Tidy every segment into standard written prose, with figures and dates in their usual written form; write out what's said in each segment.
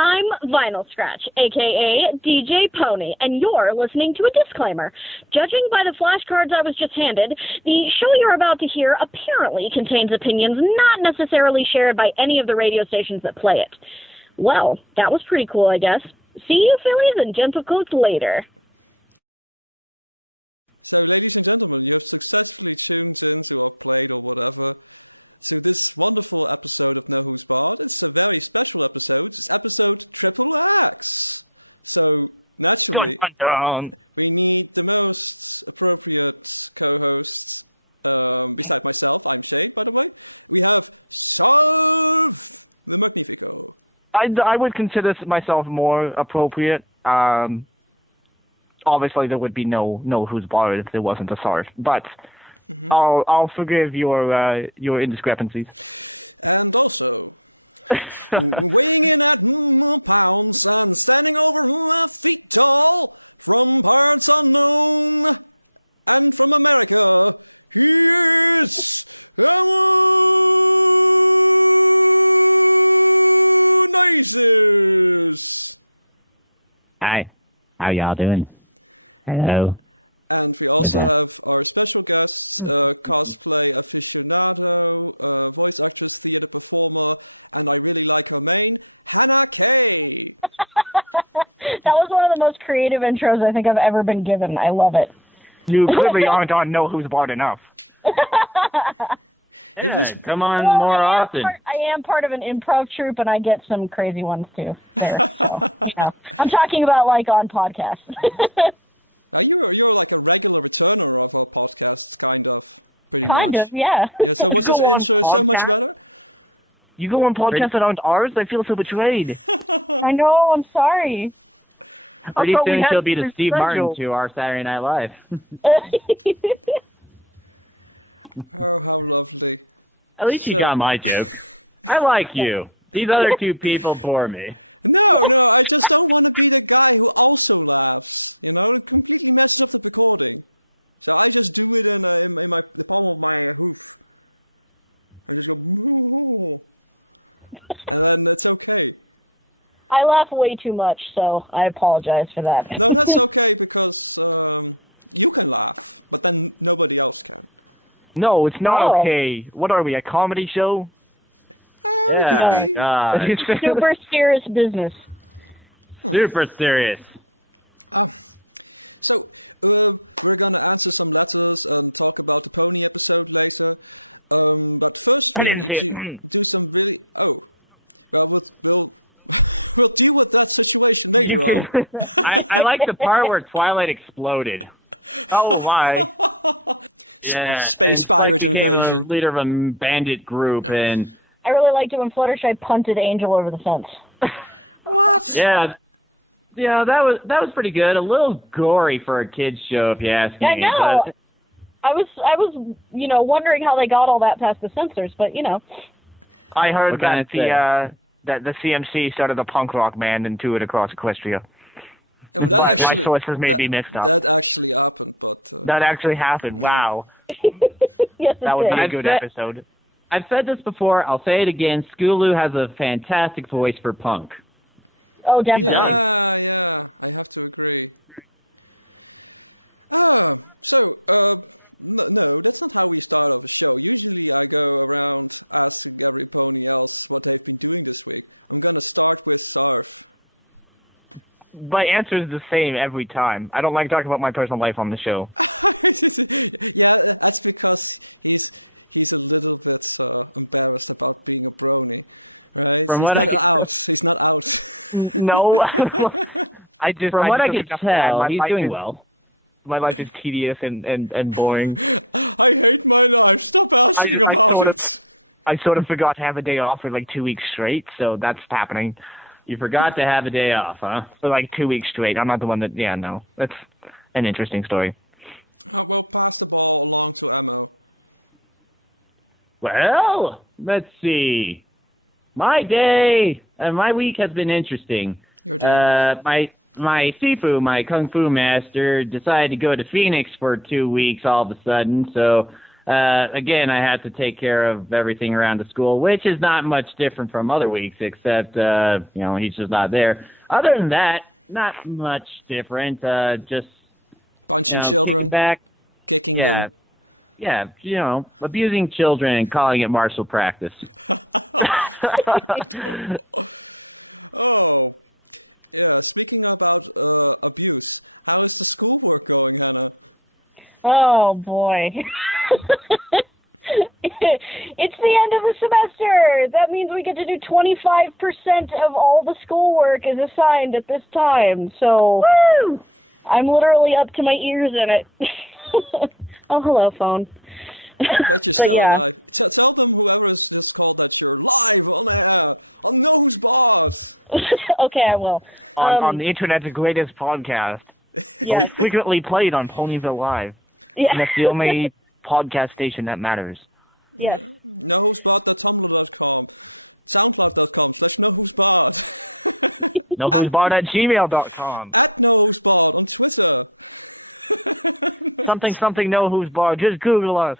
I'm Vinyl Scratch, aka DJ Pony, and you're listening to a disclaimer. Judging by the flashcards I was just handed, the show you're about to hear apparently contains opinions not necessarily shared by any of the radio stations that play it. Well, that was pretty cool, I guess. See you fillies and gentlecoats later. Dun, dun, dun. I would consider myself more appropriate. Obviously, there would be no who's bothered if there wasn't a source, but I'll forgive your indiscrepancies. Hi. How y'all doing? Hello. What's that? That was one of the most creative intros I think I've ever been given. I love it. You clearly aren't on No Who's Bored Enough. Yeah, come on more often. I am part of an improv troupe, and I get some crazy ones too there. So, I'm talking about like on podcasts. Kind of, yeah. You go on podcasts? You go on podcasts that aren't ours? I feel so betrayed. I know, I'm sorry. Pretty thought we soon had she'll be the this Steve Martin schedule. to our Saturday Night Live. At least you got my joke. I like you. These other two people bore me. I laugh way too much, so I apologize for that. No, it's not Oh. okay. What are we, a comedy show? Yeah, No. God. Super serious business. Super serious. I didn't see it. You can. I like the part where Twilight exploded. Oh, why? Yeah, and Spike became a leader of a bandit group, and I really liked it when Fluttershy punted Angel over the fence. yeah, that was pretty good. A little gory for a kids show, if you ask me. I know. But I was, wondering how they got all that past the censors, but I heard What can that I say? that the CMC started a punk rock band and toured across Equestria. But my sources may be mixed up. That actually happened. Wow. Yes, That would it be a did. good episode. I've said this before. I'll say it again. Scootaloo has a fantastic voice for punk. Oh, He definitely. does. My answer is the same every time. I don't like talking about my personal life on the show. From what I can, No. I just. from what I just can don't understand. tell, My he's life doing is- well. My life is tedious and boring. I sort of forgot to have a day off for like 2 weeks straight, so that's happening You forgot to have a day off, huh? for like 2 weeks straight. I'm not the one that. Yeah, no, that's an interesting story. Well, let's see. My day and my week has been interesting. My Sifu, my kung fu master, decided to go to Phoenix for 2 weeks all of a sudden, so again, I had to take care of everything around the school, which is not much different from other weeks, except, he's just not there. Other than that, not much different. Just, kicking back. Yeah, abusing children and calling it martial practice. Oh, boy. It's the end of the semester. That means we get to do 25% of all the schoolwork is assigned at this time. So, woo! I'm literally up to my ears in it. Oh, hello, phone. But yeah. Okay, I will. On the internet's greatest podcast. Yes. Most frequently played on Ponyville Live. Yeah. And that's the only podcast station that matters. Yes. KnowWho'sBard@gmail.com. Something know who's bar. Just Google us.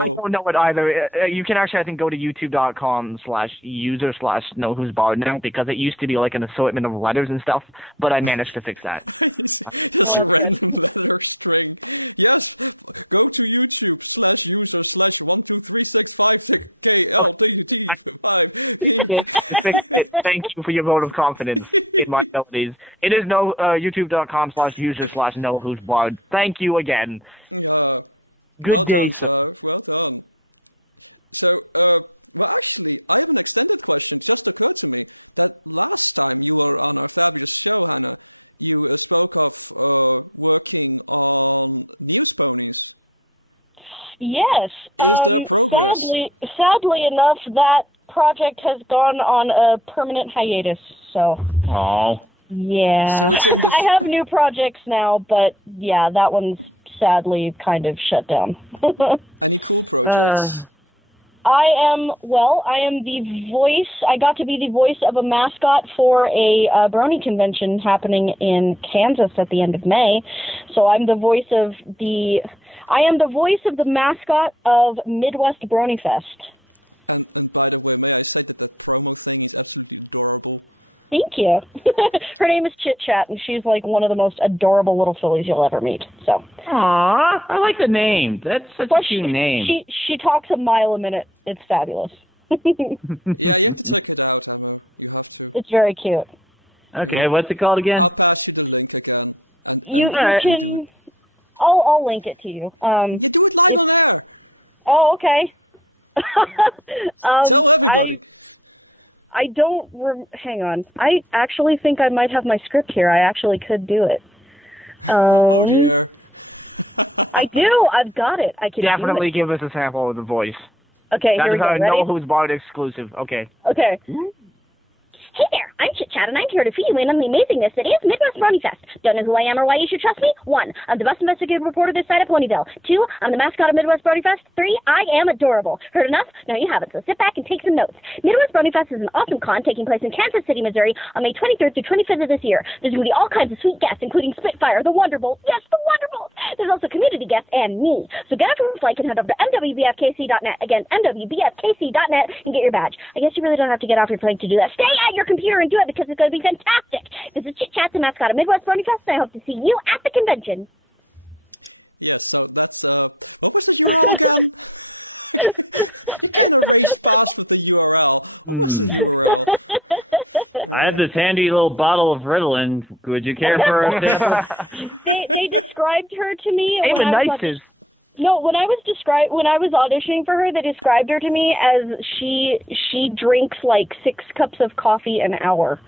I don't know it either. You can actually, I think, go to youtube.com/user/knowwho'sbar now, because it used to be like an assortment of letters and stuff, but I managed to fix that. Oh, that's good. Okay. Thank you for your vote of confidence in my abilities. It is youtube.com/user/knowwho'sbar. Thank you again. Good day, sir. Yes. Sadly enough, that project has gone on a permanent hiatus. So. Oh. Yeah. I have new projects now, but yeah, that one's sadly kind of shut down. I am the voice. I got to be the voice of a mascot for a Brony convention happening in Kansas at the end of May. So I am the voice of the mascot of Midwest Brony Fest. Thank you. Her name is Chit Chat, and she's like one of the most adorable little fillies you'll ever meet. So. Aww, I like the name. That's such a cute name. She talks a mile a minute. It's fabulous. It's very cute. Okay, what's it called again? You can. I'll link it to you. Okay. I don't. Hang on. I actually think I might have my script here. I actually could do it. I do. I've got it. I can definitely give us a sample of the voice. Okay, here we go. That is Ready? Know Who's Bard exclusive. Okay. Okay. Hey there, I'm Chit Chat, and I'm here to fill you in on the amazingness that is Midwest Brony Fest. Don't know who I am or why you should trust me? 1, I'm the best investigative reporter this side of Ponyville. 2, I'm the mascot of Midwest Brony Fest. 3, I am adorable. Heard enough? No, you haven't, so sit back and take some notes. Midwest Brony Fest is an awesome con taking place in Kansas City, Missouri on May 23rd through 25th of this year. There's going to be all kinds of sweet guests, including Spitfire, the Wonderbolt. Yes, the Wonderbolt! There's also community guests and me. So get off your flight and head over to mwbfkc.net. Again, mwbfkc.net and get your badge. I guess you really don't have to get off your plane to do that. Stay at your computer and do it because it's going to be fantastic. This is Chit Chat, the mascot of Midwest Brony Fest, and I hope to see you at the convention. I have this handy little bottle of Ritalin. Would you care for a sample? They described her to me. When I was auditioning for her, they described her to me as she drinks like 6 cups of coffee an hour.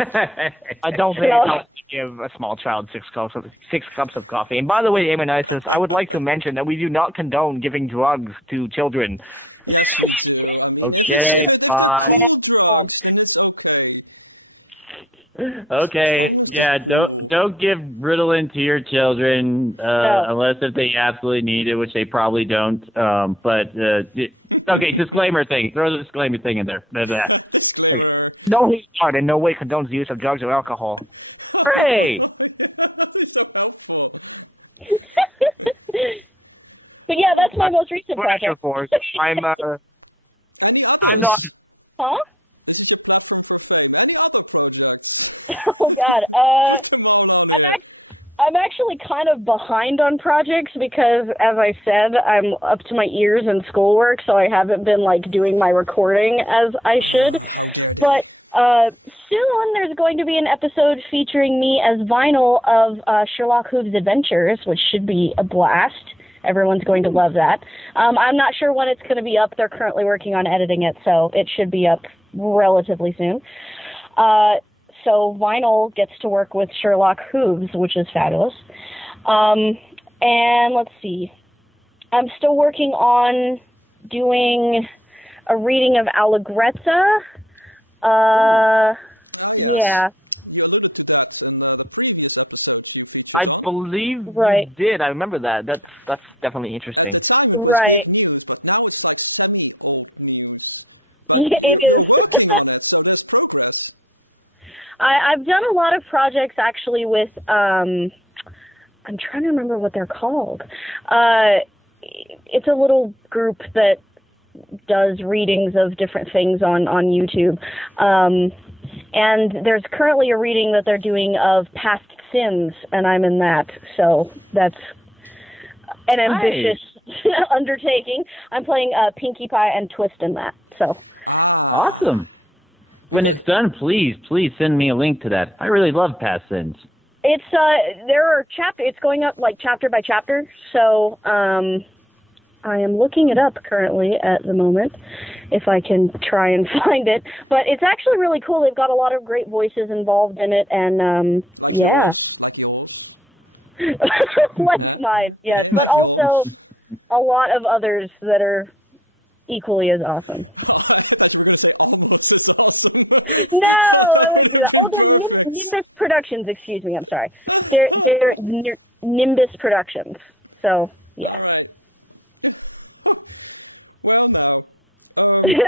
I don't think I would give a small child 6 cups of coffee. And by the way, Amonisis, I would like to mention that we do not condone giving drugs to children. Okay, fine. Okay, yeah, don't give Ritalin to your children unless if they absolutely need it, which they probably don't. Okay, disclaimer thing. Throw the disclaimer thing in there. Okay. No, he's hard in no way condones the use of drugs or alcohol. Hooray! But yeah, that's my most recent project. I'm not. Huh? Oh God. I'm actually kind of behind on projects because, as I said, I'm up to my ears in schoolwork, so I haven't been like doing my recording as I should. But soon there's going to be an episode featuring me as Vinyl of Sherlock Hooves Adventures, which should be a blast. Everyone's going to love that. I'm not sure when it's going to be up. They're currently working on editing it, so it should be up relatively soon. So Vinyl gets to work with Sherlock Hooves, which is fabulous. And let's see. I'm still working on doing a reading of Allegrezza. Yeah. I believe you did. I remember that. That's definitely interesting. Right. Yeah, it is. I've done a lot of projects actually with, I'm trying to remember what they're called. It's a little group that does readings of different things on YouTube. And there's currently a reading that they're doing of Past Sins, and I'm in that. So that's an ambitious undertaking. I'm playing Pinkie Pie and Twist in that. So awesome. When it's done, please send me a link to that. I really love Past Sins. It's there are it's going up like chapter by chapter. So I am looking it up currently at the moment, if I can try and find it. But it's actually really cool. They've got a lot of great voices involved in it, and yeah, like mine, yes, but also a lot of others that are equally as awesome. No, I wouldn't do that. Oh, they're Nimbus Productions. Excuse me, I'm sorry. They're Nimbus Productions. So yeah. Hey.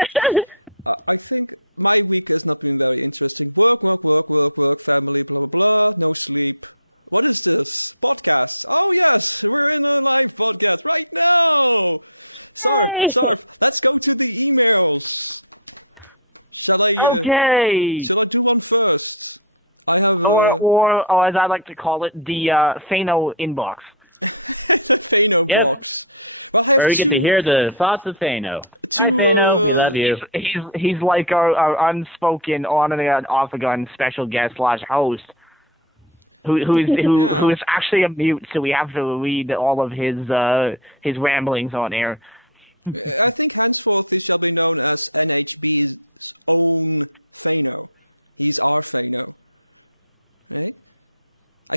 Okay. Or as I like to call it, the Fano inbox. Yep. Where we get to hear the thoughts of Fano. Hi, Fano. We love you. He's like our unspoken on and off again special guest / host, who is actually a mute, so we have to read all of his ramblings on air.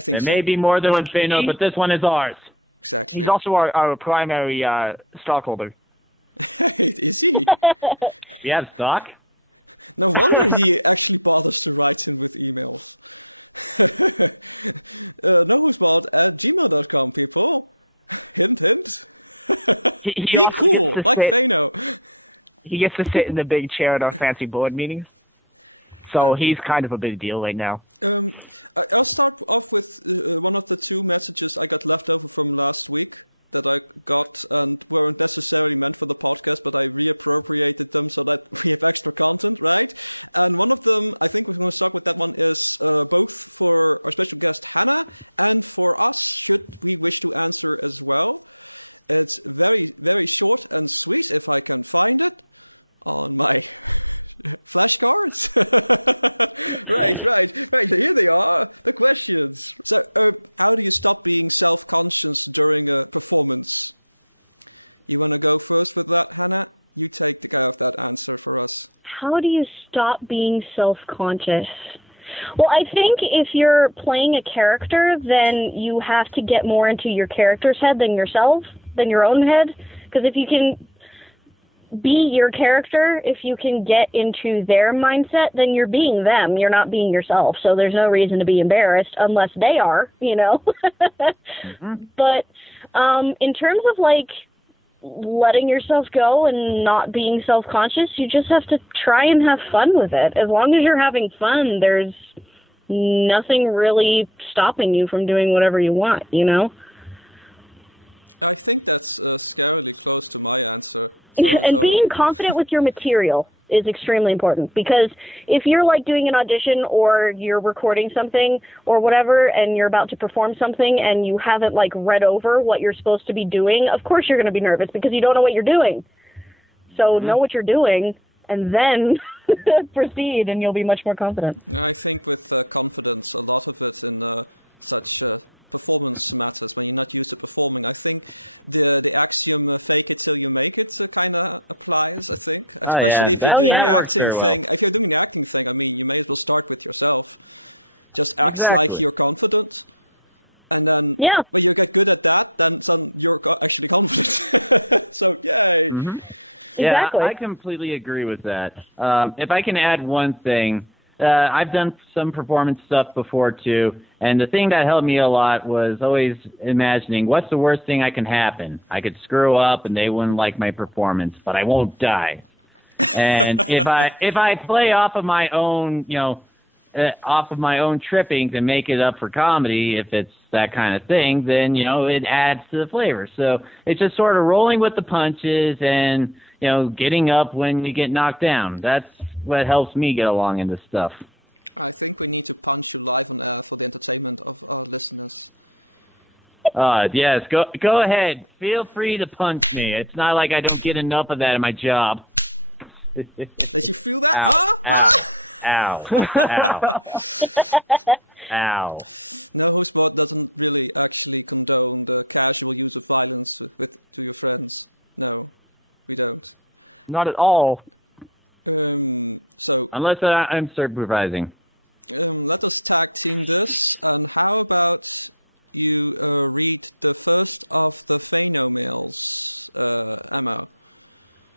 There may be more than one Fano, but this one is ours. He's also our primary stockholder. You have stock? He also gets to sit. He gets to sit in the big chair at our fancy board meetings. So he's kind of a big deal right now. How do you stop being self-conscious? Well, I think if you're playing a character, then you have to get more into your character's head than your own head. Because if you can be your character, if you can get into their mindset, then you're being them. You're not being yourself. So there's no reason to be embarrassed unless they are, you know. Mm-hmm. But in terms of like letting yourself go and not being self-conscious, you just have to try and have fun with it. As long as you're having fun, there's nothing really stopping you from doing whatever you want, you know? And being confident with your material is extremely important, because if you're like doing an audition or you're recording something or whatever and you're about to perform something and you haven't like read over what you're supposed to be doing, of course you're going to be nervous because you don't know what you're doing. So know what you're doing and then proceed, and you'll be much more confident. Oh yeah, that works very well. Exactly. Yeah. Mhm. Exactly. Yeah, I completely agree with that. If I can add one thing, I've done some performance stuff before too, and the thing that helped me a lot was always imagining what's the worst thing that can happen. I could screw up and they wouldn't like my performance, but I won't die. And if I play off of my own, off of my own tripping to make it up for comedy, if it's that kind of thing, then it adds to the flavor. So it's just sort of rolling with the punches and getting up when you get knocked down. That's what helps me get along in this stuff. Yes, go ahead. Feel free to punch me. It's not like I don't get enough of that in my job. Ow, ow, ow, ow, ow. Not at all. Unless I'm supervising.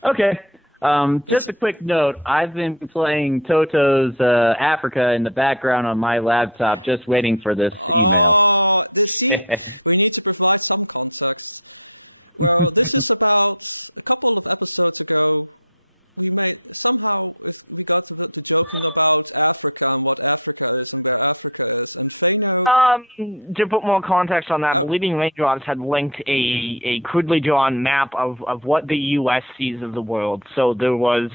Okay. Just a quick note. I've been playing Toto's Africa in the background on my laptop, just waiting for this email. To put more context on that, Bleeding Raindrops had linked a crudely drawn map of what the U.S. sees of the world. So there was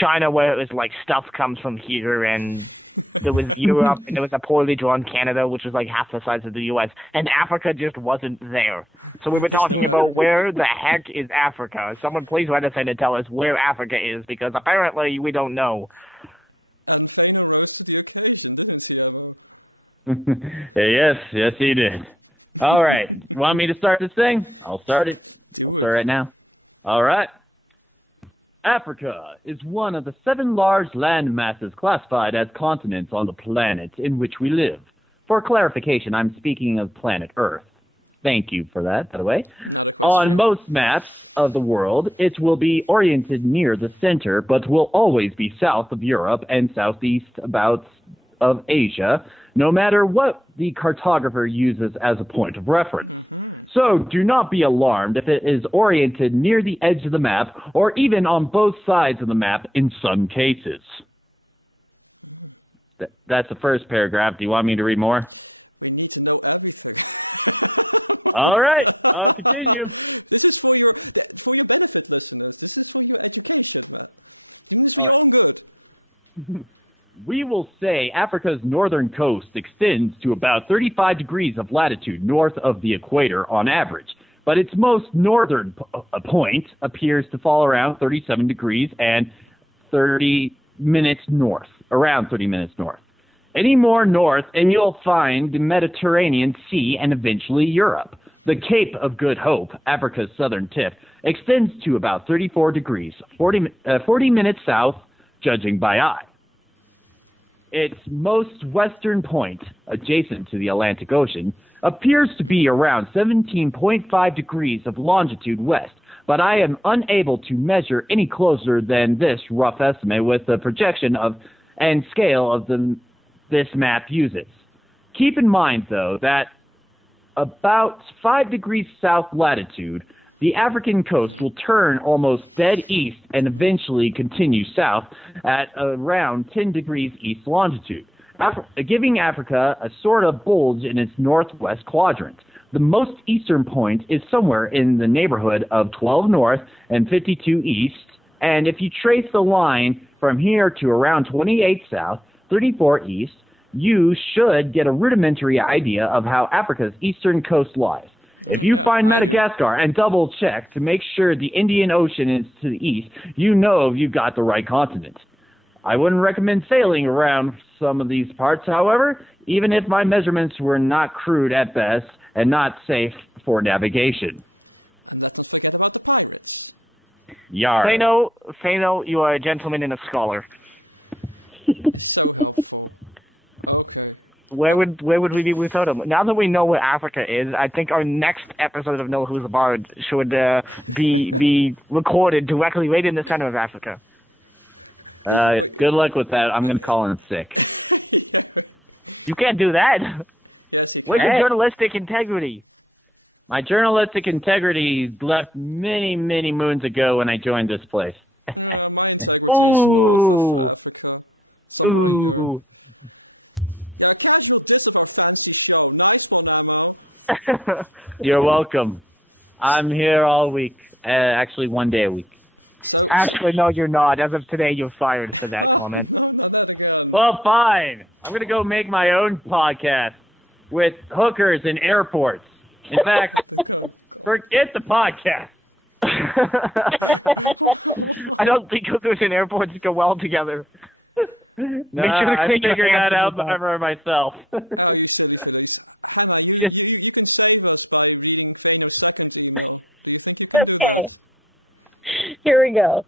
China, where it was like stuff comes from here, and there was Europe, and there was a poorly drawn Canada, which was like half the size of the U.S., and Africa just wasn't there. So we were talking about where the heck is Africa? Someone please write us in and tell us where Africa is, because apparently we don't know. Yes, he did. All right. Want me to start this thing? I'll start it. I'll start right now. All right. Africa is one of the 7 large land masses classified as continents on the planet in which we live. For clarification, I'm speaking of planet Earth. Thank you for that, by the way. On most maps of the world, it will be oriented near the center, but will always be south of Europe and southeast about of Asia, no matter what the cartographer uses as a point of reference. So do not be alarmed if it is oriented near the edge of the map or even on both sides of the map in some cases. That's the first paragraph. Do you want me to read more? All right, I'll continue. All right. We will say Africa's northern coast extends to about 35 degrees of latitude north of the equator on average, but its most northern point appears to fall around 37 degrees and 30 minutes north, around 30 minutes north. Any more north, and you'll find the Mediterranean Sea and eventually Europe. The Cape of Good Hope, Africa's southern tip, extends to about 34 degrees, 40 minutes south, judging by eye. Its most western point, adjacent to the Atlantic Ocean, appears to be around 17.5 degrees of longitude west, but I am unable to measure any closer than this rough estimate with the projection of and scale of this map uses. Keep in mind, though, that about 5 degrees south latitude, the African coast will turn almost dead east and eventually continue south at around 10 degrees east longitude, giving Africa a sort of bulge in its northwest quadrant. The most eastern point is somewhere in the neighborhood of 12 north and 52 east, and if you trace the line from here to around 28 south, 34 east, you should get a rudimentary idea of how Africa's eastern coast lies. If you find Madagascar and double check to make sure the Indian Ocean is to the east, you know you've got the right continent. I wouldn't recommend sailing around some of these parts, however, even if my measurements were not crude at best and not safe for navigation. Yar. Fano, you are a gentleman and a scholar. Where would we be without him? Now that we know where Africa is, I think our next episode of Know Who's the Bard should be recorded directly right in the center of Africa. Good luck with that. I'm going to call in sick. You can't do that. Where's your journalistic integrity? My journalistic integrity left many, many moons ago when I joined this place. Ooh. You're welcome. I'm here all week. Actually, one day a week. Actually, no, you're not. As of today, you're fired for that comment. Well, fine. I'm going to go make my own podcast with hookers in airports. In fact, forget the podcast. I don't think hookers and airports go well together. No, I figured that out for myself. Just Okay. Here we go.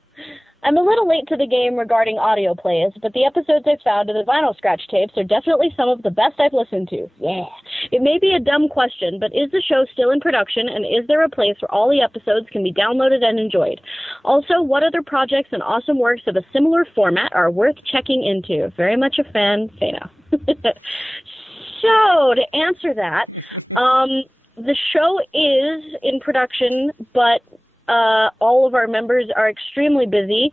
I'm a little late to the game regarding audio plays, but the episodes I've found of the vinyl scratch tapes are definitely some of the best I've listened to. Yeah. It may be a dumb question, but is the show still in production, and is there a place where all the episodes can be downloaded and enjoyed? Also, what other projects and awesome works of a similar format are worth checking into? Very much a fan, Fano. So, to answer that, the show is in production, but all of our members are extremely busy.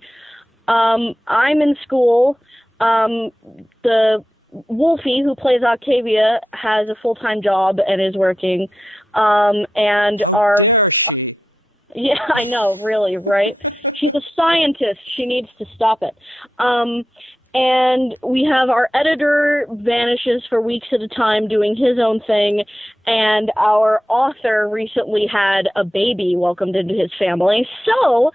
I'm in school. The Wolfie, who plays Octavia, has a full-time job and is working. And yeah, I know, really, right? She's a scientist. She needs to stop it. And we have our editor vanishes for weeks at a time doing his own thing, and our author recently had a baby welcomed into his family. So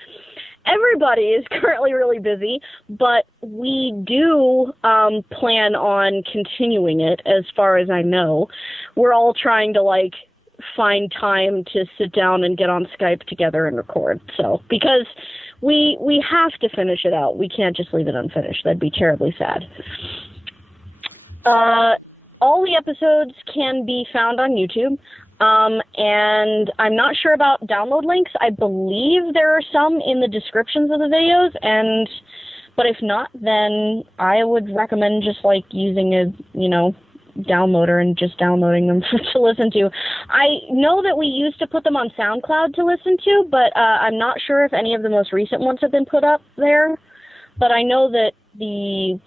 everybody is currently really busy, but we do plan on continuing it as far as I know. We're all trying to, find time to sit down and get on Skype together and record. So, because we have to finish it out. We can't just leave it unfinished. That'd be terribly sad. All the episodes can be found on YouTube. And I'm not sure about download links. I believe there are some in the descriptions of the videos, but if not, then I would recommend just using a, downloader and just downloading them to listen to. I know that we used to put them on SoundCloud to listen to, but I'm not sure if any of the most recent ones have been put up there. But I know that the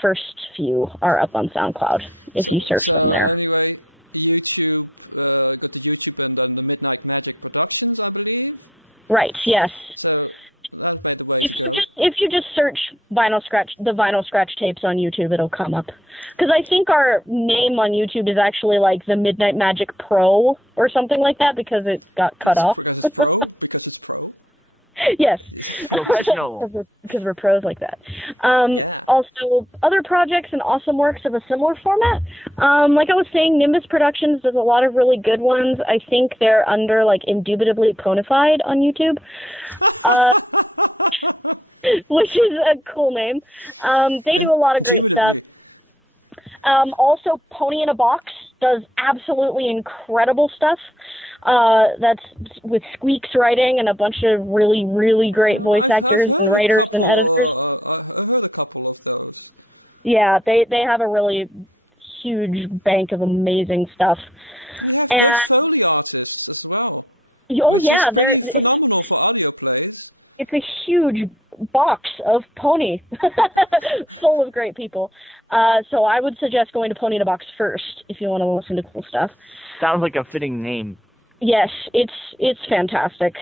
first few are up on SoundCloud if you search them there. Right, yes. If you just search the vinyl scratch tapes on YouTube, it'll come up. Because I think our name on YouTube is actually the Midnight Magic Pro or something like that because it got cut off. Yes. Professional. Because we're pros like that. Also, other projects and awesome works of a similar format. Like I was saying, Nimbus Productions does a lot of really good ones. I think they're under Indubitably Ponified on YouTube. Which is a cool name. They do a lot of great stuff. Also, Pony in a Box does absolutely incredible stuff. That's with Squeak's writing and a bunch of really, really great voice actors and writers and editors. Yeah, they have a really huge bank of amazing stuff. And oh yeah, It's a huge box of Pony, full of great people. So I would suggest going to Pony in a Box first if you want to listen to cool stuff. Sounds like a fitting name. Yes, it's fantastic.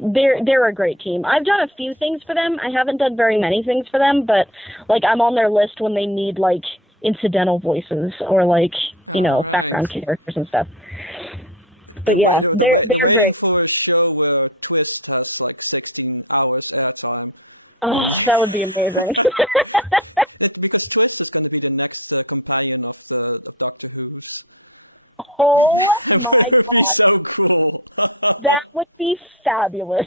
They're a great team. I've done a few things for them. I haven't done very many things for them, but like I'm on their list when they need like incidental voices or like, you know, background characters and stuff. But yeah, they're great. Oh, that would be amazing. Oh my god. That would be fabulous.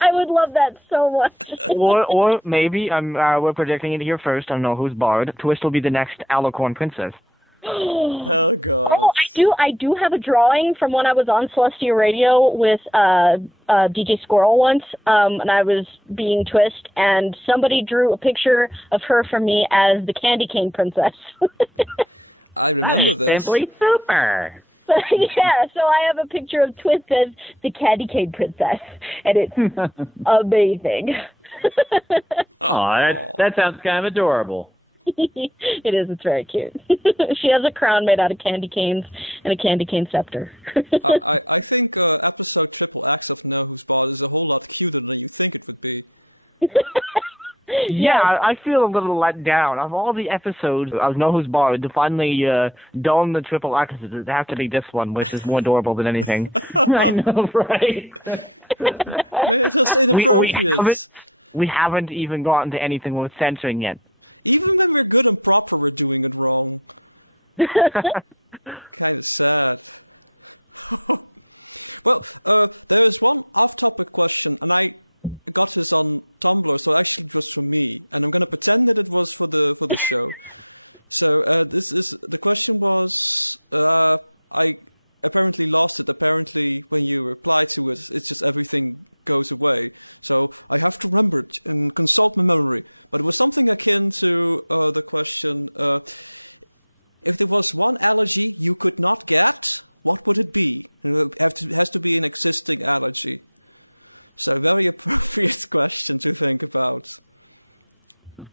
I would love that so much. or maybe we're predicting it here first. I don't know who's barred. Twist will be the next Alicorn princess. Oh, I do have a drawing from when I was on Celestia Radio with DJ Squirrel once, and I was being Twist, and somebody drew a picture of her for me as the Candy Cane Princess. That is simply super. Yeah, so I have a picture of Twist as the Candy Cane Princess, and it's amazing. Oh, that sounds kind of adorable. It is. It's very cute. She has a crown made out of candy canes and a candy cane scepter. Yeah, I feel a little let down. Of all the episodes of Know Who's Barred, to finally don the triple X, it has to be this one, which is more adorable than anything. I know, right? we haven't even gotten to anything with censoring yet.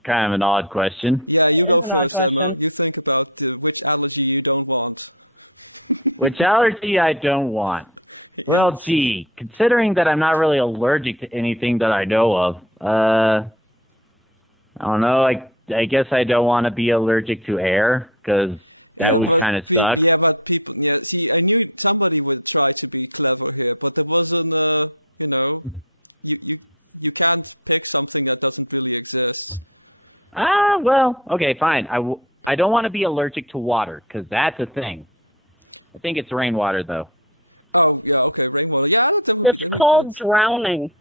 Kind of an odd question. It's an odd question. Which allergy I don't want? Well, gee, considering that I'm not really allergic to anything that I know of, I don't know, I guess I don't want to be allergic to air, because that would kind of suck. Well, okay, fine. I don't want to be allergic to water, because that's a thing. I think it's rainwater, though. It's called drowning.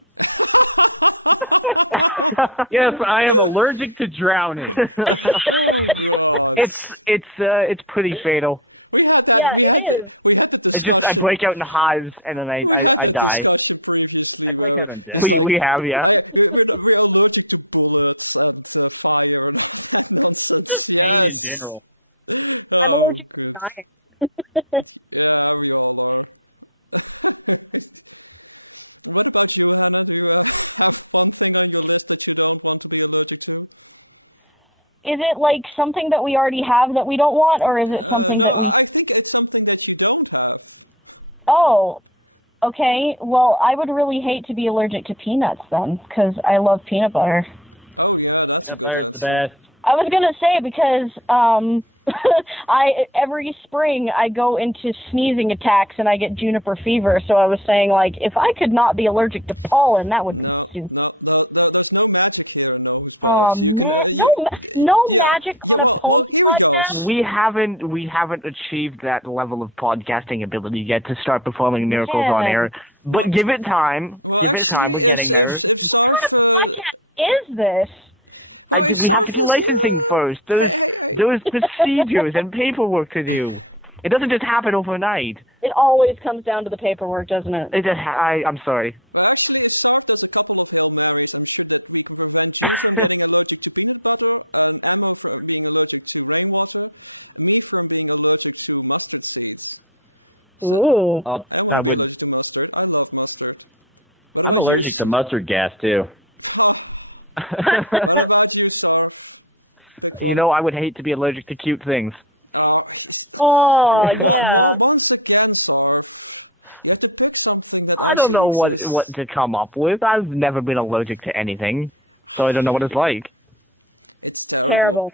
Yes, I am allergic to drowning. It's pretty fatal. Yeah, it is. It's just I break out in hives and then I die. I break out in death. We have, yeah. Pain in general. I'm allergic to dying. Is it like something that we already have that we don't want, or is it something that we... Oh, okay. Well, I would really hate to be allergic to peanuts then, because I love peanut butter. Peanut butter's the best. I was gonna say because every spring I go into sneezing attacks and I get juniper fever. So I was saying, like, if I could not be allergic to pollen, that would be super. Oh man, no magic on a pony podcast. We haven't achieved that level of podcasting ability yet to start performing miracles on air. But give it time. Give it time. We're getting there. What kind of podcast is this? We have to do licensing first. There's procedures and paperwork to do. It doesn't just happen overnight. It always comes down to the paperwork, doesn't it? I'm sorry. Ooh. That would. I'm allergic to mustard gas, too. You know, I would hate to be allergic to cute things. Oh, yeah. I don't know what to come up with. I've never been allergic to anything, so I don't know what it's like. Terrible.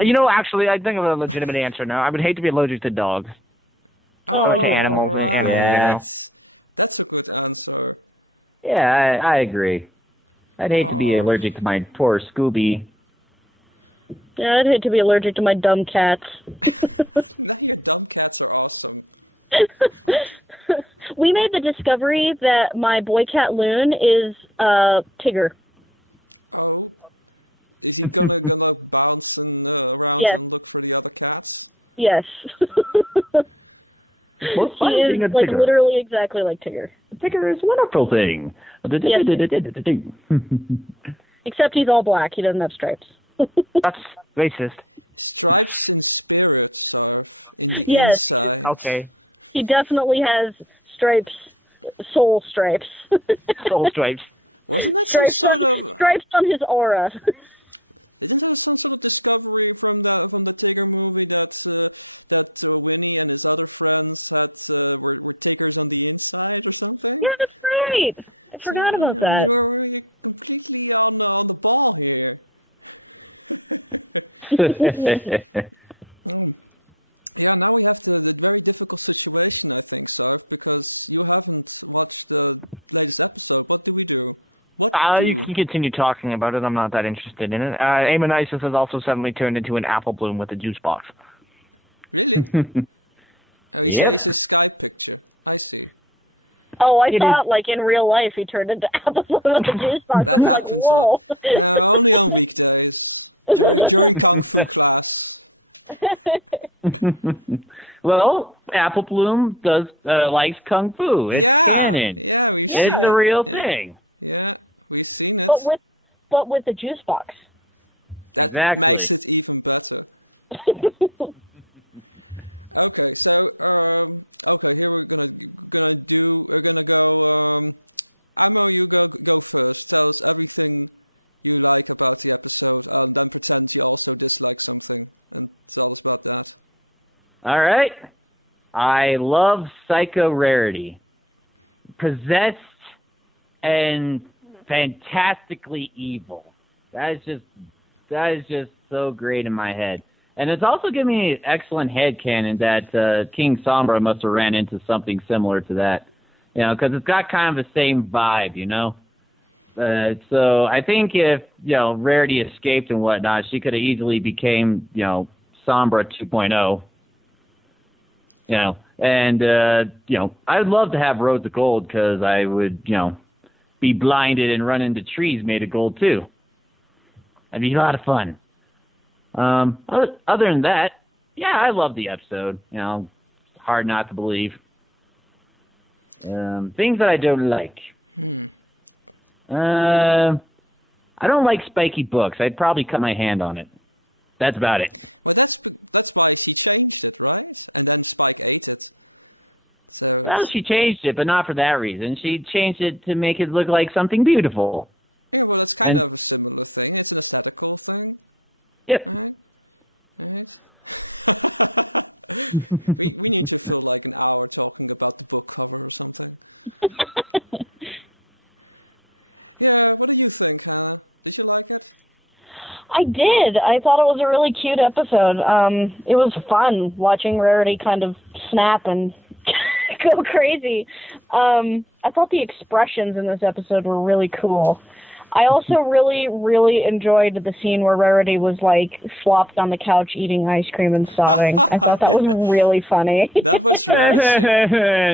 You know, actually, I think of a legitimate answer now. I would hate to be allergic to dogs. Or to animals in general. Yeah, I agree. I'd hate to be allergic to my poor Scooby. Yeah, I'd hate to be allergic to my dumb cats. We made the discovery that my boy cat Loon is Tigger. Yes. Yes. What's he is like Tigger? literally exactly like Tigger. Tigger is a wonderful thing. Yes. Except he's all black. He doesn't have stripes. That's racist. Yes. Okay. He definitely has stripes, soul stripes. Soul stripes. Stripes on his aura. Yeah, that's right. I forgot about that. You can continue talking about it. I'm not that interested in it. Amonisis has also suddenly turned into an apple bloom with a juice box. Yep. Oh, I thought, like, in real life he turned into apple bloom with a juice box. I was like, whoa. Well, Apple Bloom likes kung fu. It's canon. Yeah. It's a real thing. But with the juice box. Exactly. All right. I love Psycho Rarity. Possessed and fantastically evil. That is just so great in my head. And it's also given me an excellent headcanon that King Sombra must have ran into something similar to that. You know, because it's got kind of the same vibe, you know? So I think if, you know, Rarity escaped and whatnot, she could have easily became, you know, Sombra 2.0. You know, and, you know, I'd love to have Roads of Gold because I would, you know, be blinded and run into trees made of gold, too. That'd be a lot of fun. Other than that, yeah, I love the episode. You know, hard not to believe. Things that I don't like. I don't like spiky books. I'd probably cut my hand on it. That's about it. Well, she changed it, but not for that reason. She changed it to make it look like something beautiful. And, yep. I did. I thought it was a really cute episode. It was fun watching Rarity kind of snap and go crazy. I thought the expressions in this episode were really cool. I also really, really enjoyed the scene where Rarity was, like, flopped on the couch eating ice cream and sobbing. I thought that was really funny.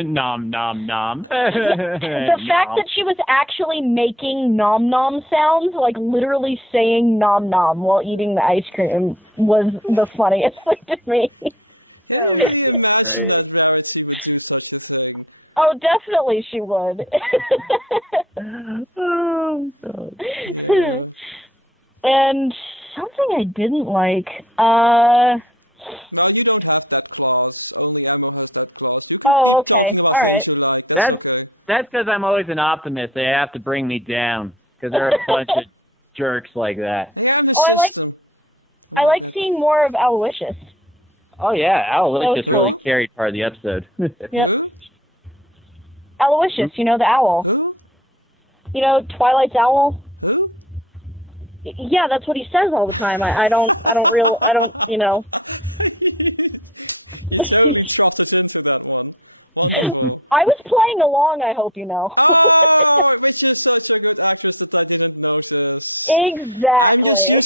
Nom, nom, nom. The fact that she was actually making nom nom sounds, like literally saying nom nom while eating the ice cream, was the funniest thing to me. That was so great. Oh, definitely she would. Oh, God. And something I didn't like, Oh, okay. All right. That's because I'm always an optimist. They have to bring me down because there are a bunch of jerks like that. Oh, I like seeing more of Aloysius. Oh yeah, Aloysius cool. really carried part of the episode. Yep. Aloysius, you know, the owl. You know, Twilight's owl? Yeah, that's what he says all the time. I don't, you know. I was playing along, I hope you know. Exactly.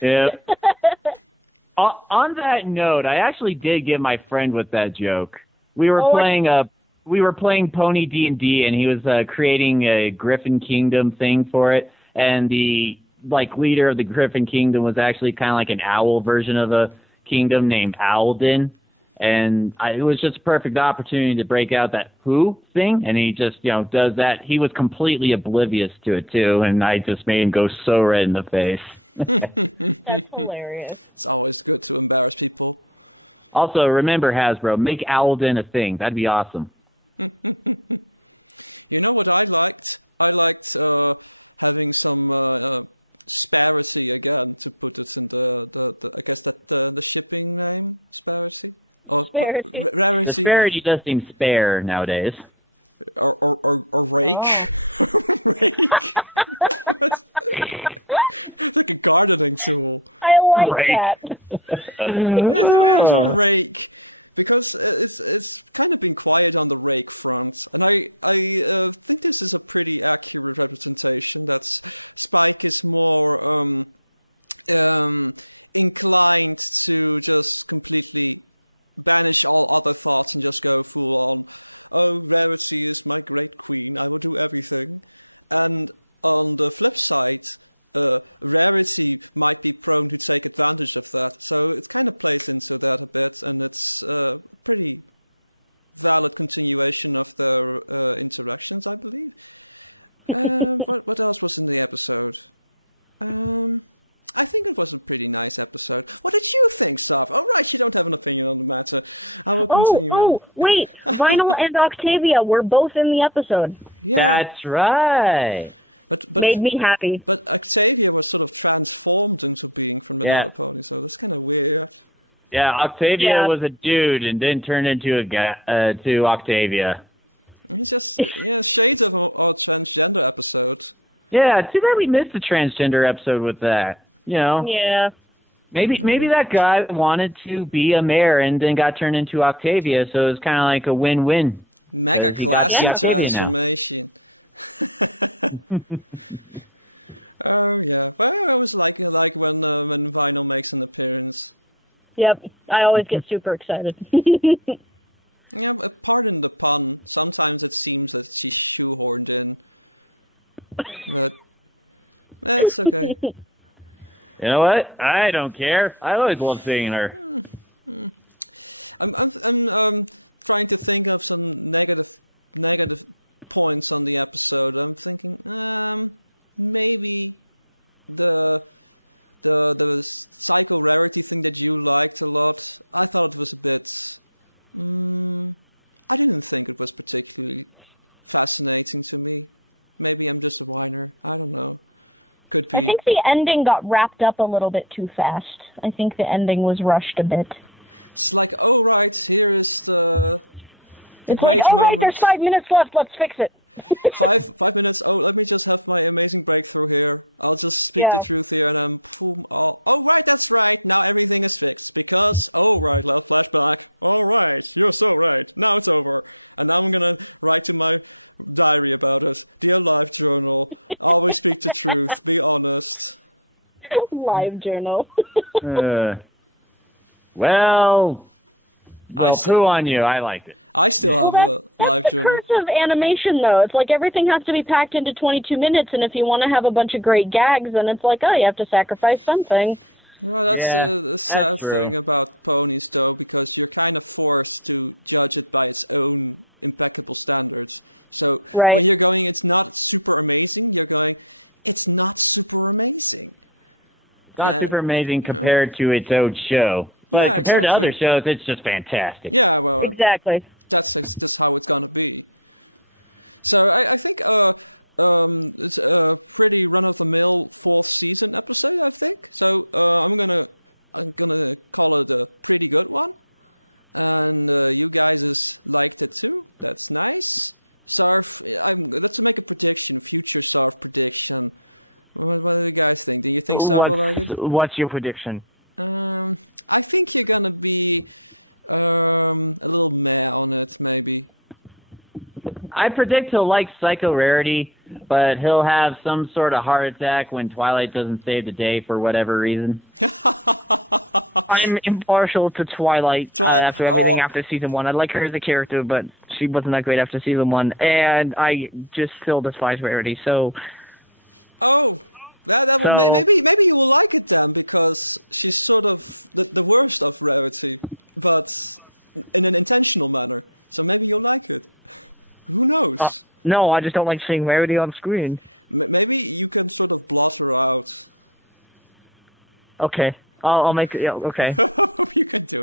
Yeah. On that note, I actually did get my friend with that joke. We were playing Pony D&D, and he was creating a Griffin Kingdom thing for it, and the leader of the Griffin Kingdom was actually kind of like an owl version of a kingdom named Owlden, and it was just a perfect opportunity to break out that who thing, and he just does that. He was completely oblivious to it too, and I just made him go so red in the face. That's hilarious. Also, remember, Hasbro, make Owlden a thing. That'd be awesome. Disparity. Disparity does seem spare nowadays. Oh. I like that. Oh, wait. Vinyl and Octavia were both in the episode. That's right. Made me happy. Yeah. Yeah, Octavia was a dude and then turned into to Octavia. Yeah, too bad we missed the transgender episode with that. Yeah. Maybe that guy wanted to be a mayor and then got turned into Octavia, so it's kind of like a win-win because he got to be Octavia now. Yep, I always get super excited. You know what? I don't care. I always love seeing her. I think the ending got wrapped up a little bit too fast. I think the ending was rushed a bit. It's like, all right, there's 5 minutes left, let's fix it. Yeah. Live journal. Well, poo on you. I liked it. Yeah. Well, that's the curse of animation, though. It's like everything has to be packed into 22 minutes, and if you want to have a bunch of great gags, then it's like, oh, you have to sacrifice something. Yeah, that's true. Right. It's not super amazing compared to its own show, but compared to other shows, it's just fantastic. Exactly. What's your prediction? I predict he'll like Psycho Rarity, but he'll have some sort of heart attack when Twilight doesn't save the day for whatever reason. I'm impartial to Twilight after everything after season 1. I like her as a character, but she wasn't that great after season 1, and I just still despise Rarity. So. No, I just don't like seeing Rarity on screen. Okay, I'll make it. Yeah, okay.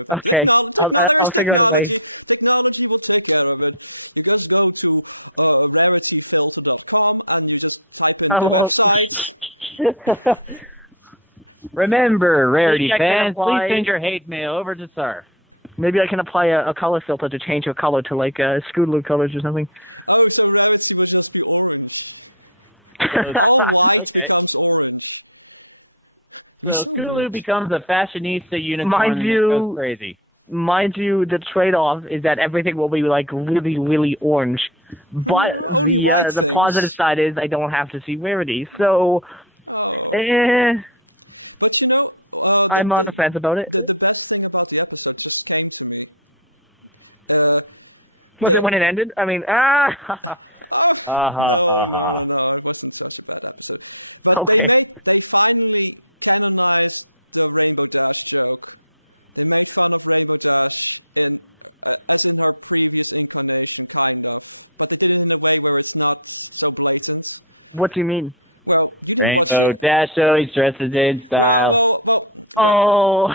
Okay, I'll figure out a way. I will. Remember, Rarity Maybe I can fans, apply- please send your hate mail over to Surf. Maybe I can apply a color filter to change her color to like Scootaloo colors or something. Okay. So Scootaloo becomes a fashionista unicorn Mind and you- goes crazy. Mind you, the trade-off is that everything will be like really, really orange. But the positive side is I don't have to see Rarity. So, I'm on the fence about it. Was it when it ended? I mean, Ha ha ha ha. Okay. What do you mean? Rainbow Dash always dresses in style. Oh.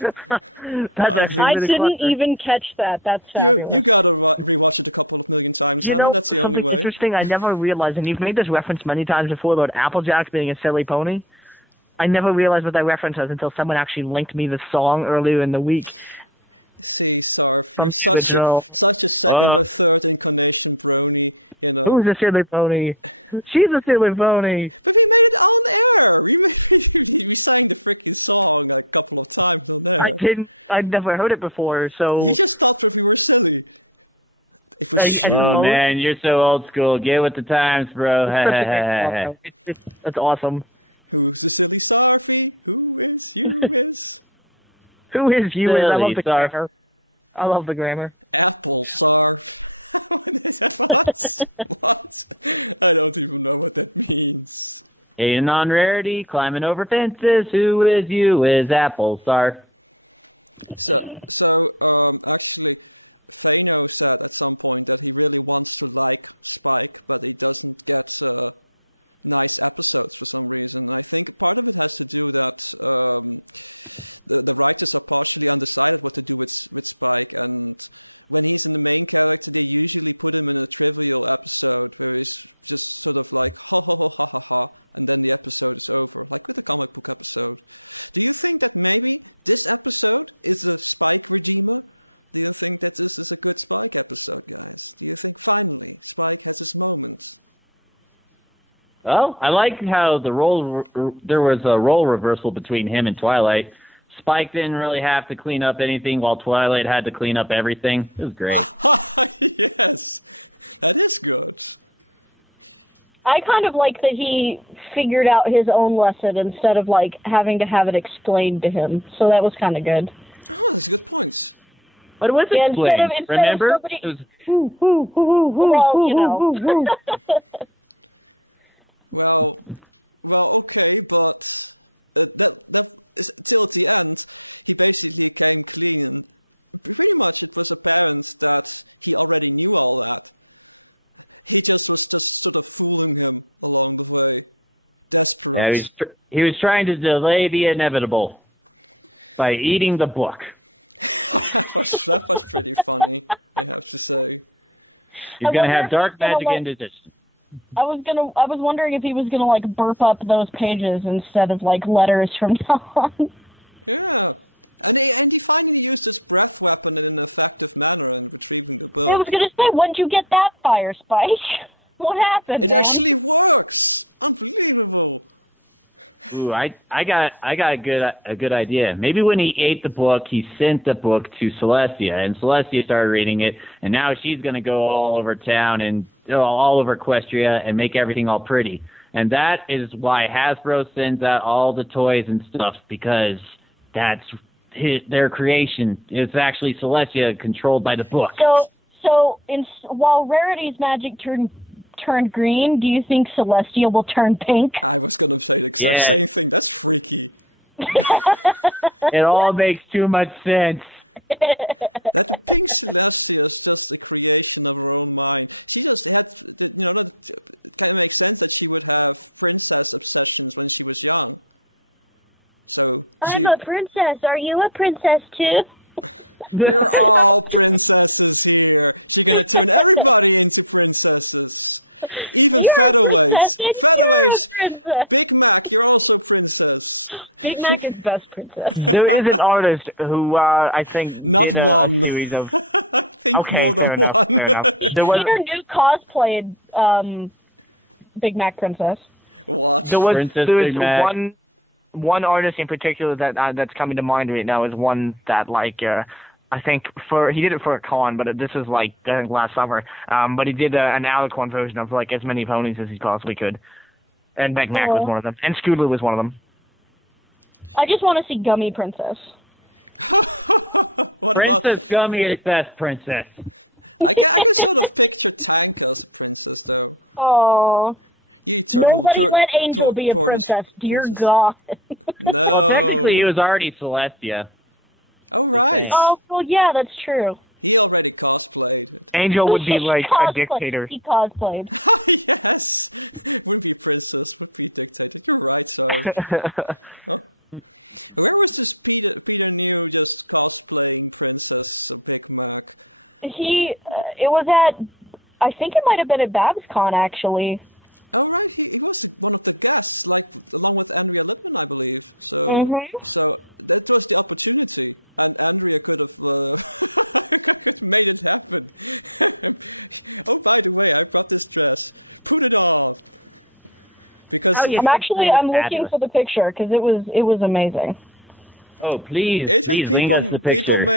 That's actually I really didn't clever. even catch that. That's fabulous. You know, something interesting I never realized, and you've made this reference many times before about Applejack being a silly pony. I never realized what that reference was until someone actually linked me the song earlier in the week from the original. Who's a silly pony? She's a silly pony. I'd never heard it before, so. I Oh suppose man, you're so old school. Get with the times, bro. That's awesome. Who is you? I love the grammar. I love the grammar. Hating on Rarity, climbing over fences. Who is you? Is Apple Star. Well, I like how there was a role reversal between him and Twilight. Spike didn't really have to clean up anything, while Twilight had to clean up everything. It was great. I kind of like that he figured out his own lesson instead of like having to have it explained to him. So that was kind of good. But it was Yeah, explained. instead of Remember? somebody- It was, Well, you know. Yeah, he was trying to delay the inevitable by eating the book. He's gonna have dark magic indigestion. I was wondering if he was gonna like burp up those pages instead of like letters from now on. I was gonna say, when'd you get that fire spike? What happened, man? Ooh, I got a good idea. Maybe when he ate the book, he sent the book to Celestia, and Celestia started reading it, and now she's gonna go all over town and all over Equestria and make everything all pretty. And that is why Hasbro sends out all the toys and stuff, because that's their creation. It's actually Celestia controlled by the book. So while Rarity's magic turned green, do you think Celestia will turn pink? Yeah. It all makes too much sense. I'm a princess. Are you a princess too? You're a princess and you're a princess. Big Mac is best princess. There is an artist who I think did a series of. Okay, fair enough. There was Peter New cosplayed Big Mac princess. There was Big Mac. one artist in particular that's coming to mind right now is one that like I think he did it for a con, but this is like I think last summer. But he did an Alicorn version of like as many ponies as he possibly could, and Big Mac was one of them, and Scooter was one of them. I just want to see Gummy Princess. Princess Gummy is best princess. Oh, nobody let Angel be a princess, dear God. Well, technically, he was already Celestia. Just saying. Oh, well, yeah, that's true. Angel would be like a dictator. He cosplayed. It was at, I think it might have been at BabsCon, actually. Mm-hmm. Oh, yeah. I'm looking for the picture, because it was amazing. Oh, please link us the picture.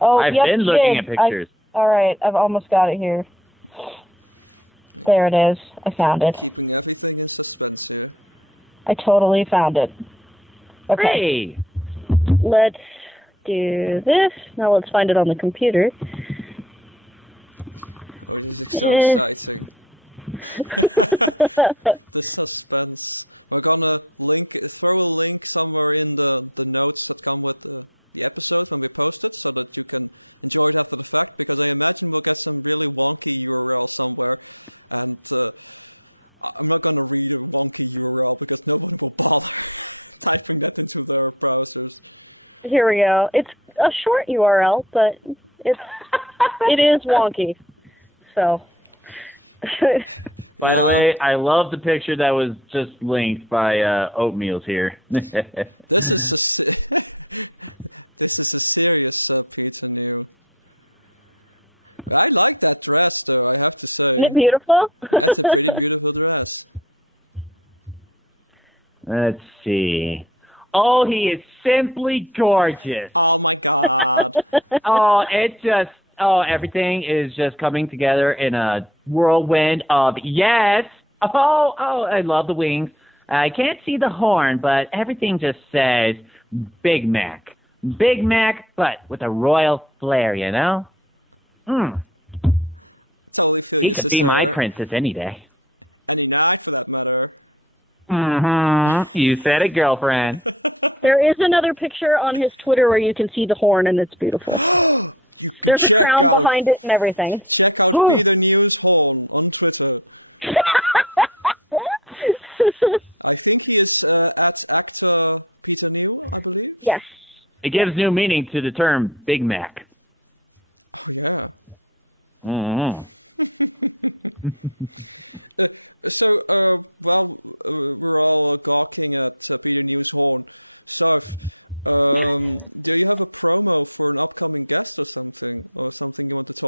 Oh, I've yep, been looking at pictures. All right, I've almost got it here. There it is. I found it. I totally found it. Okay. Hey! Let's do this. Now let's find it on the computer. Here we go. It's a short URL, but it is wonky. So. By the way, I love the picture that was just linked by Oatmeals here. Isn't it beautiful? Let's see. Oh, he is simply gorgeous. Everything is just coming together in a whirlwind of yes. Oh, I love the wings. I can't see the horn, but everything just says Big Mac. Big Mac, but with a royal flair, you know? He could be my princess any day. Mm-hmm. You said it, girlfriend. There is another picture on his Twitter where you can see the horn, and it's beautiful. There's a crown behind it and everything. Yes. It gives new meaning to the term Big Mac. Mm-hmm.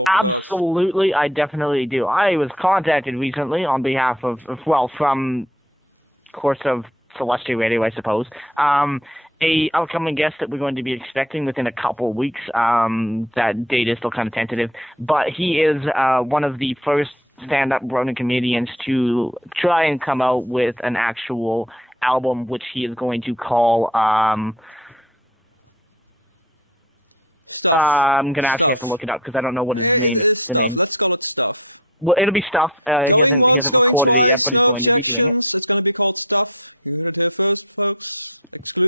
Absolutely, I definitely do. I was contacted recently on behalf of well, from course of Celestial Radio, I suppose. A upcoming guest that we're going to be expecting within a couple of weeks. That date is still kind of tentative, but he is one of the first stand-up Brony comedians to try and come out with an actual album, which he is going to call. I'm gonna actually have to look it up because I don't know what his name is. The name. Well, it'll be Stuff. He hasn't recorded it yet, but he's going to be doing it.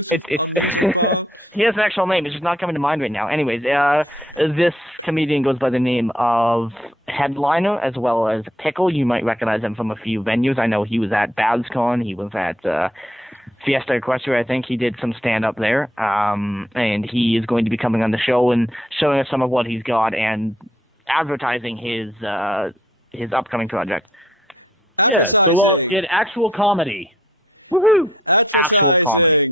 It's he has an actual name. It's just not coming to mind right now. Anyways, this comedian goes by the name of Headliner as well as Pickle. You might recognize him from a few venues. I know he was at BabsCon. He was at Fiesta Equestria. I think he did some stand up there. And he is going to be coming on the show and showing us some of what he's got and advertising his upcoming project. Yeah, so we'll get actual comedy. Woohoo! Actual comedy.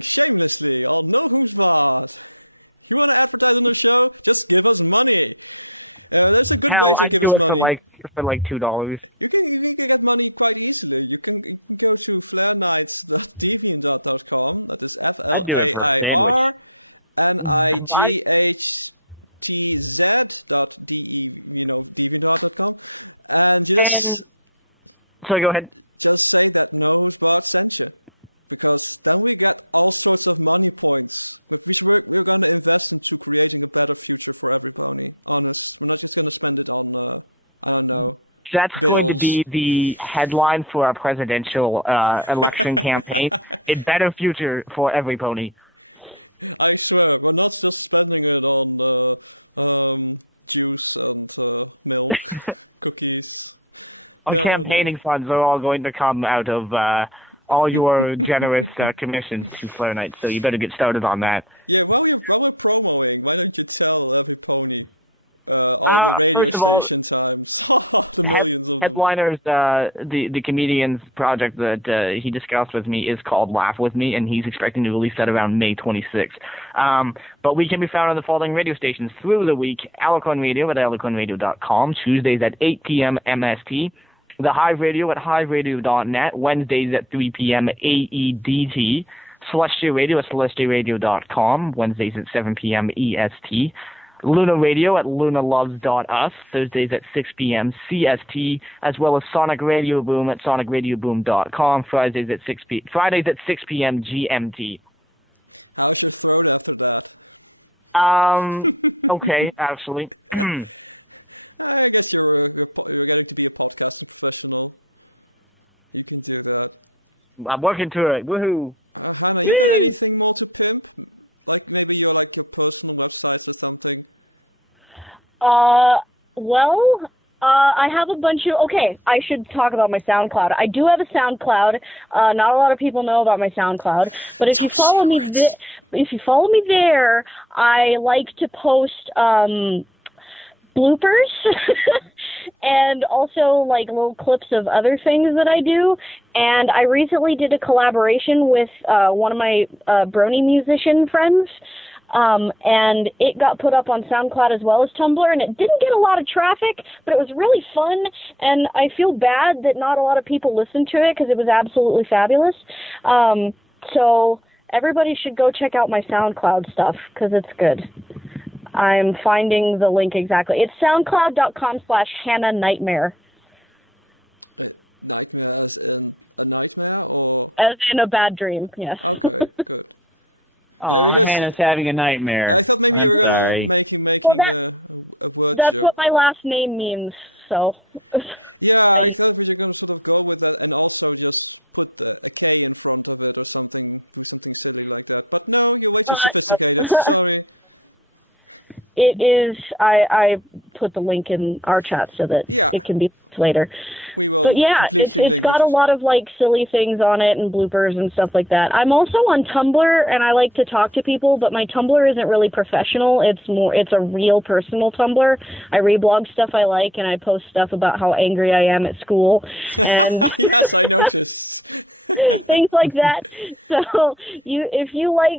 Hell, I'd do it for like $2. I'd do it for a sandwich. I and so go ahead. That's going to be the headline for our presidential election campaign. A better future for every pony. Our campaigning funds are all going to come out of all your generous commissions to Flare Night, so you better get started on that. First of all, Headliners, the comedian's project that he discussed with me is called Laugh With Me, and he's expecting to release that around May 26th. But we can be found on the following radio stations through the week: Alicon Radio at aliconradio.com, Tuesdays at 8 p.m. MST, The Hive Radio at hiveradio.net, Wednesdays at 3 p.m. AEDT, Celestial Radio at celestialradio.com, Wednesdays at 7 p.m. EST, Luna Radio at lunaloves.us, Thursdays at 6 p.m. CST, as well as Sonic Radio Boom at sonicradioboom.com, Fridays at 6 p.m. GMT. Okay, actually. I'm working to it. Woohoo! Woo! Well, I have a bunch of, okay, I should talk about my SoundCloud. I do have a SoundCloud. Not a lot of people know about my SoundCloud, but if you follow me there, I like to post, bloopers and also like little clips of other things that I do. And I recently did a collaboration with one of my Brony musician friends. And it got put up on SoundCloud as well as Tumblr, and it didn't get a lot of traffic, but it was really fun, and I feel bad that not a lot of people listened to it because it was absolutely fabulous. So everybody should go check out my SoundCloud stuff because it's good. I'm finding the link exactly. It's soundcloud.com/HannahNightmare. As in a bad dream, yes. Aw, Hannah's having a nightmare. I'm sorry. Well, that's what my last name means, so I Uh, it is. I put the link in our chat so that it can be later. But yeah, it's got a lot of like silly things on it and bloopers and stuff like that. I'm also on Tumblr and I like to talk to people, but my Tumblr isn't really professional. It's a real personal Tumblr. I reblog stuff I like and I post stuff about how angry I am at school and things like that. So if you like,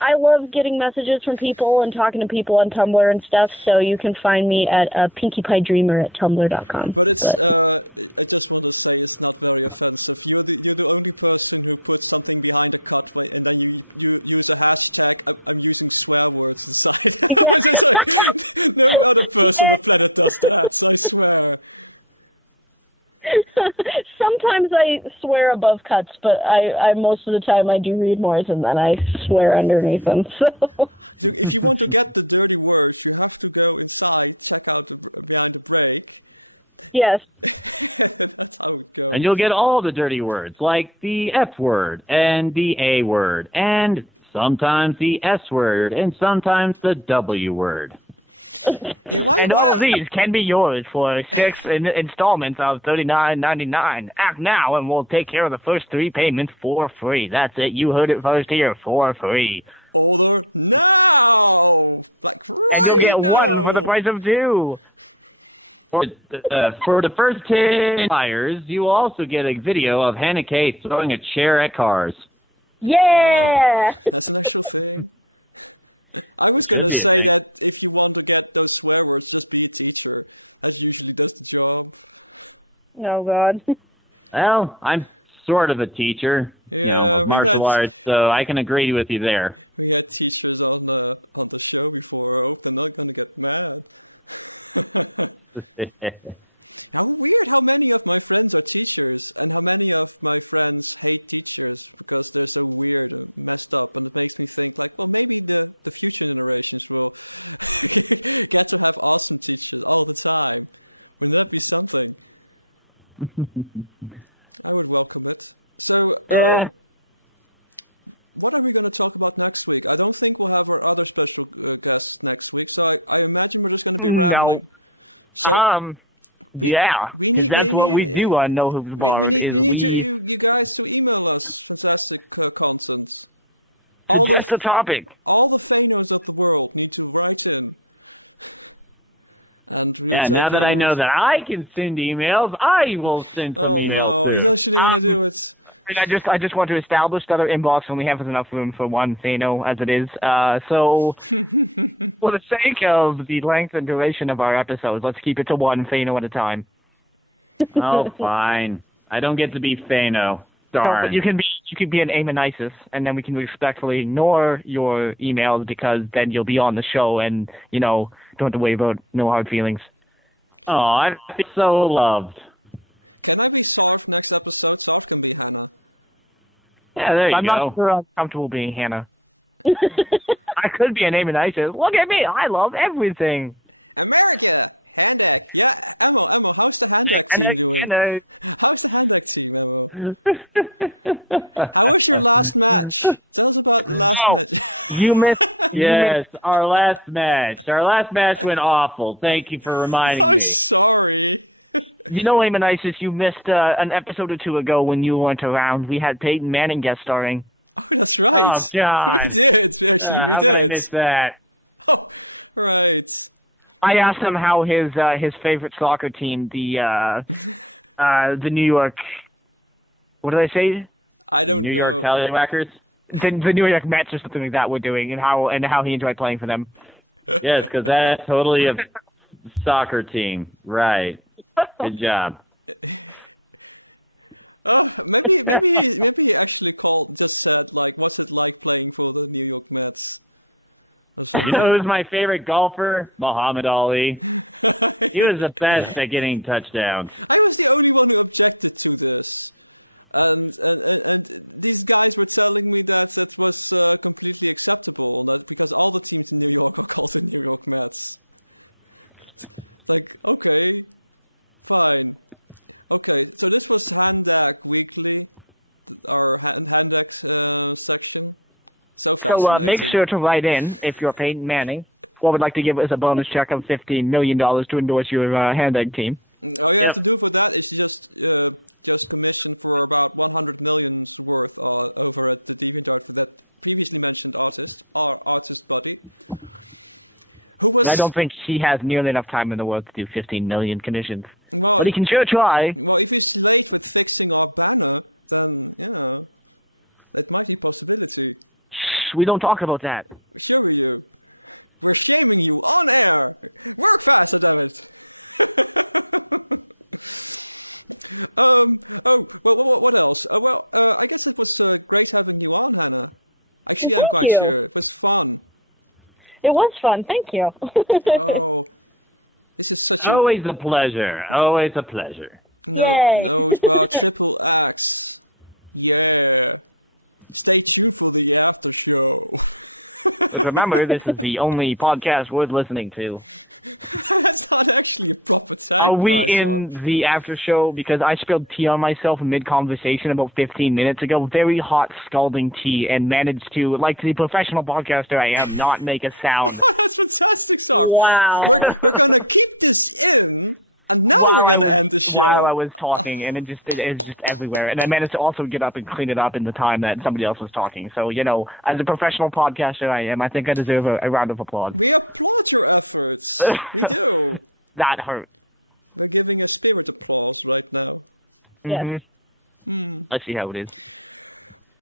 I love getting messages from people and talking to people on Tumblr and stuff. So you can find me at pinkipiedreamer@tumblr.com. But yeah. Yeah. Sometimes I swear above cuts, but I most of the time I do read more and then I swear underneath them. So yes. And you'll get all the dirty words, like the F word, and the A word, and sometimes the S word, and sometimes the W word. And all of these can be yours for 6 installments of $39.99. Act now, and we'll take care of the first 3 payments for free. That's it. You heard it first here, for free. And you'll get 1 for the price of 2. For the first 10 buyers, you will also get a video of HannahK throwing a chair at cars. Yeah. Should be a thing. Oh God. Well, I'm sort of a teacher, of martial arts, so I can agree with you there. Yeah. No. Yeah, because that's what we do on No Hooves Barred, is we suggest a topic. Yeah, now that I know that I can send emails, I will send some emails too. And I just want to establish that our inbox only has enough room for 1 Thano as it is. So for the sake of the length and duration of our episodes, let's keep it to 1 Thano at a time. Oh, fine. I don't get to be Thano. Darn. No, but you can be an Amonisis, and then we can respectfully ignore your emails because then you'll be on the show and, don't have to worry about no hard feelings. Oh, I feel so loved. Yeah, there you I'm go. not sure I'm comfortable being Hannah. I could be an Amonisis. Look at me. I love everything. And oh, you missed. Yes, our last match. Our last match went awful. Thank you for reminding me. Amonisis, you missed an episode or 2 ago when you weren't around. We had Peyton Manning guest starring. Oh, God. How can I miss that? I asked him how his favorite soccer team, the New York, what did I say? New York Tallywhackers? The New York Mets or something like that were doing, and how he enjoyed playing for them. Yes, because that's totally a soccer team. Right. Good job. You know who's my favorite golfer? Muhammad Ali. He was the best at getting touchdowns. So make sure to write in if you're Peyton Manning or would like to give us a bonus check of $15 million to endorse your HannahK team. Yep. I don't think he has nearly enough time in the world to do 15 million conditions. But he can sure try. Shh, we don't talk about that. Well, thank you. It was fun. Thank you. Always a pleasure. Always a pleasure. Yay. But remember, this is the only podcast worth listening to. Are we in the after show? Because I spilled tea on myself mid-conversation about 15 minutes ago. Very hot, scalding tea, and managed to, like the professional podcaster I am, not make a sound. Wow. while I was talking, and it's just everywhere. And I managed to also get up and clean it up in the time that somebody else was talking. So, you know, as a professional podcaster I am, I think I deserve a round of applause. That hurt. Yes. Let's see how it is.